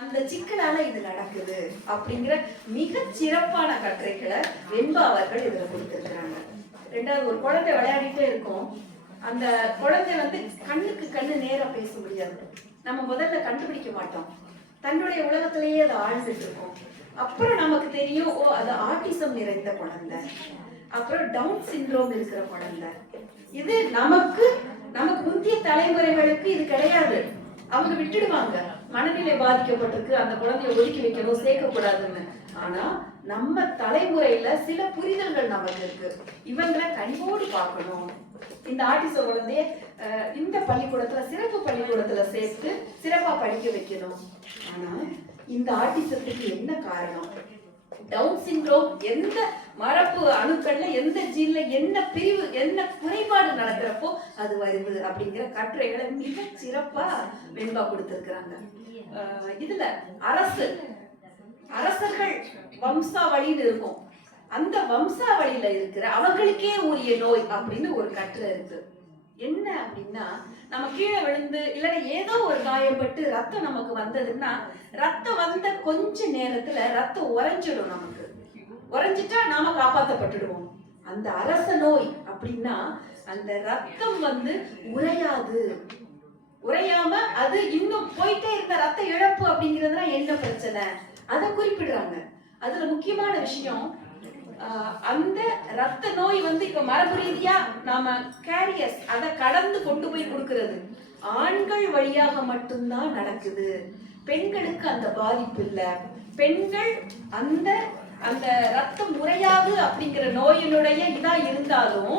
அந்த சிக்கனால இது நடக்குது அப்படிங்கிற மிக சிறப்பான கட்டுரைகளை வெண்பா அவர்கள் இதுல கொடுத்திருக்கிறாங்க. ரெண்டாவது ஒரு குழந்தை விளையாடிட்டே இருக்கும். அந்த குழந்தை வந்து கண்ணுக்கு கண்ணு நேரா பேச முடியாது. நம்ம முதல்ல கண்டுபிடிக்க மாட்டோம். தன்னுடைய உலகத்திலேயே அது ஆழ்ந்துட்டு இருக்கும். அப்புறம் நமக்கு தெரியும் ஓ அது ஆட்டிசம் நிறைந்த குழந்தை. அப்புறம் டவுன் சிண்ட்ரோம் இருக்கிற குழந்தை. இது நமக்கு நமக்கு முந்தைய தலைமுறைகளுக்கு இது கிடையாது. அவங்க விட்டுடுவாங்க. மனநிலை பாதிக்கப்பட்டிருக்கு. அந்த குழந்தைய ஒதுக்கி வைக்கணும் சேர்க்கக்கூடாதுன்னு ஆனா நம்ம தலைமுறையில சில புரிதல்கள் நமக்கு இருக்கு. இவங்களை கனிவோடு பார்க்கணும். இந்த ஆட்டிச குழந்தைய இந்த பள்ளிக்கூடத்துல சிறப்பு பள்ளிக்கூடத்துல சேர்த்து சிறப்பா படிக்க வைக்கணும். ஆனா இந்த ஆட்டிசத்துக்கு என்ன காரணம்? டவுன் சிண்ட்ரோம் எந்த மரபு அணுக்கள்ல எந்த ஜீன்ல என்ன பிரிவு என்ன குறைபாடு நடக்கிறப்போ அது வருது அப்படிங்கிற கட்டுரைகளை மிக சிறப்பா வெண்பா கொடுத்திருக்கிறாங்க. இதுல அரசு அரசர்கள் வம்சாவளின்னு இருக்கும். அந்த வம்சாவளியில இருக்கிற அவங்களுக்கே உரிய நோய் அப்படின்னு ஒரு கட்டுரை இருக்கு. என்ன அப்படின்னா நம்ம கீழே விழுந்து இல்லைன்னா ஏதோ ஒரு காயப்பட்டு ரத்தம் நமக்கு வந்ததுன்னா ரத்தம் வந்த கொஞ்ச நேரத்துல ரத்தம் உறைஞ்சிடும் நமக்கு. உறைஞ்சிட்டா நாம காப்பாற்றப்பட்டுடுவோம் அந்த அரச நோய் அப்படின்னா அந்த ரத்தம் வந்து உறையாது. உறையாம அது இன்னும் போயிட்டே இருந்த ரத்த இழப்பு அப்படிங்கிறதுனா என்ன பிரச்சனை? அதை குறிப்பிடுறாங்க. அதுல முக்கியமான விஷயம் அந்த ரத்த நோய் வந்து இப்ப மரபு ரீதியா நாம கேரியர்ஸ் அதை கடந்து கொண்டு போய் கொடுக்கிறது. ஆண்கள் வழியாக மட்டும்தான் நடக்குது. பெண்களுக்கு அந்த பாதிப்பு இல்ல. பெண்கள் அந்த அந்த ரத்தம் முறையாது அப்படிங்கிற நோயினுடைய இதா இருந்தாலும்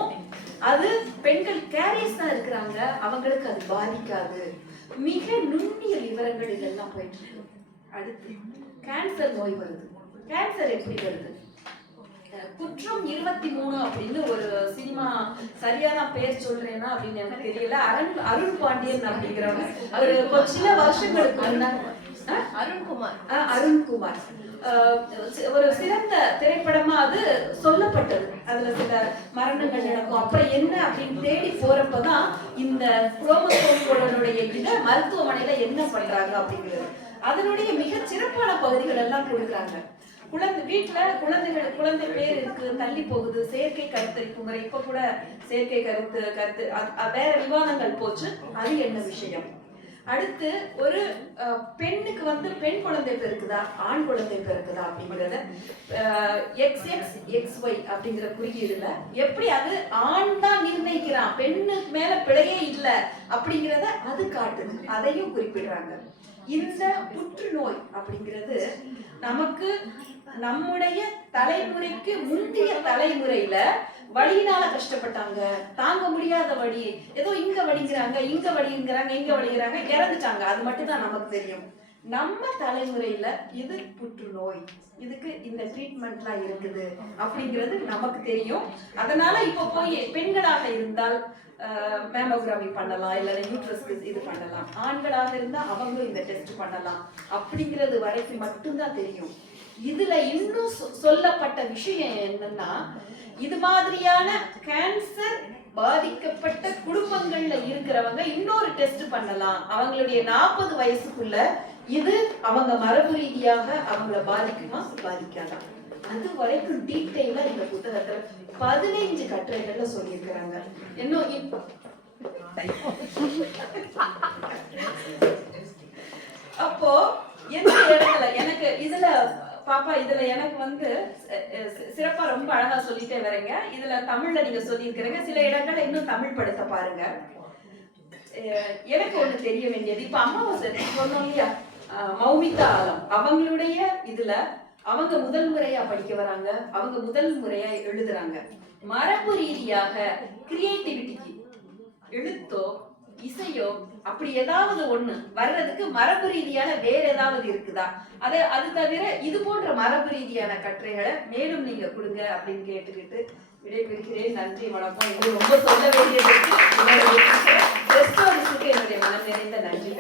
அது பெண்கள் கேரியர்ஸ் தான் இருக்கிறாங்க. அவங்களுக்கு அது பாதிக்காது. மிக நுண்ணிய விவரங்கள் இதெல்லாம் போயிட்டு இருக்கு. அடுத்து கேன்சர் நோய் வருது. கேன்சர் எப்படி வருது? சினிமா சரியா நான் பேர் சொல்றேனா அப்படின்னு எனக்கு தெரியல. அருண் அருண் பாண்டியன் அப்படிங்கிறவங்க. அவரு ஒரு சில வருஷங்களுக்கு? அருண்குமார் அருண்குமார் ஒரு சிறந்த திரைப்படமா அது சொல்லப்பட்டது. அதுல சில மரணங்கள் நடக்கும். அப்புறம் என்ன அப்படின்னு தேடி போறப்பதான் இந்த குரோமசோம்களுடைய இத மருத்துவமனையில என்ன பண்றாங்க அப்படிங்கிறது. அதனுடைய மிக சிறப்பான பகுதிகள் எல்லாம் கொடுக்குறாங்க. குழந்தை வீட்டுல குழந்தைகள் குழந்தை பேர் இருக்கு தள்ளி போகுது செயற்கை கருத்தரிப்பு முறை இப்ப கூட செயற்கை கருத்து கருத்து அது- வேற விவாதங்கள் போச்சு அது என்ன விஷயம்? அடுத்து ஒரு பெண்ணுக்கு வந்து பெண் குழந்தை பிறக்குதா ஆண் குழந்தை பிறக்குதா அப்படிங்கறத எக்ஸ் எக்ஸ் எக்ஸ் ஒய் அப்படிங்கிற குறியீடுல எப்படி அது ஆண் தான் நிர்ணயிக்கிறான் பெண்ணுக்கு மேல பிழையே இல்லை அப்படிங்கிறத அது காட்டுது அதையும் குறிப்பிடுறாங்க. இந்த புற்றுநோய் அப்படிங்கிறது நமக்கு நம்முடைய தலைமுறைக்கு முந்தைய தலைமுறையில வழியினால கஷ்டப்பட்டாங்க. தாங்க முடியாத வழி. ஏதோ இங்க வலிங்கிறாங்க இங்க வடிங்கிறாங்க இங்க வலிங்கிறாங்க இறந்துட்டாங்க. அது மட்டும் தான் நமக்கு தெரியும். நம்ம தலைமுறையில இது புற்றுநோய். இதுக்கு இந்த ட்ரீட்மெண்ட்லாம் இருக்குது அப்படிங்கிறது நமக்கு தெரியும். அதனால இப்போ போய் பெண்களாக இருந்தால் மேமோகிராஃபி பண்ணலாம் இல்லைன்னா யூட்ரஸ்க்கு இது பண்ணலாம். ஆண்களாக இருந்தால் அவங்களும் இந்த டெஸ்ட் பண்ணலாம். அப்படிங்கிறது வரைக்கும் மட்டும்தான் தெரியும். இதுல இன்னும் சொ- சொல்லப்பட்ட விஷயம் என்னன்னா இது மாதிரியான கேன்சர் பாதிக்கப்பட்ட குடும்பங்கள்ல இருக்கிறவங்க இன்னொரு டெஸ்ட் பண்ணலாம். அவங்களுடைய நாற்பது வயசுக்குள்ள இது அவங்க மரபு ரீதியாக அவங்கள பாதிக்குமா? பாதிக்காதா? அது வரைக்கும் டீட்டெயிலா இந்த புத்தகத்துல பதினைஞ்சு கட்டுரைகள்ல சொல்லியிருக்கிறாங்க. இன்னும் அப்போ எந்த இடத்துல எனக்கு இதுல பாப்பா இதுல எனக்கு வந்து சிறப்பா ரொம்ப அழகா சொல்லிட்டே வரீங்க. இதுல தமிழ்ல நீங்க சொல்லியிருக்கிறீங்க. சில இடங்கள்ல இன்னும் தமிழ் படுத்த பாருங்க. எனக்கு ஒண்ணு தெரிய வேண்டியது. இப்ப அமாவாசை சொன்னோம் இல்லையா? மௌமிதா ஆலம். அவங்களுடைய இதுல அவங்க முதல் முறையா படிக்க வராங்க. அவங்க முதல் முறையா எழுதுறாங்க. மரபு ரீதியாக கிரியேட்டிவிட்டிக்கு எழுத்தோ இசையோ அப்படி ஏதாவது ஒண்ணு வர்றதுக்கு மரபு ரீதியான வேற ஏதாவது இருக்குதா? அது அது தவிர இது போன்ற மரபு ரீதியான கட்டுரைகளை மேலும் நீங்க கொடுங்க அப்படின்னு கேட்டுக்கிட்டு விடைபெறுகிறேன். நன்றி வணக்கம். இது ரொம்ப சொல்ல வேண்டியது என்னுடைய என்னுடைய மனம் நிறைந்த நன்றி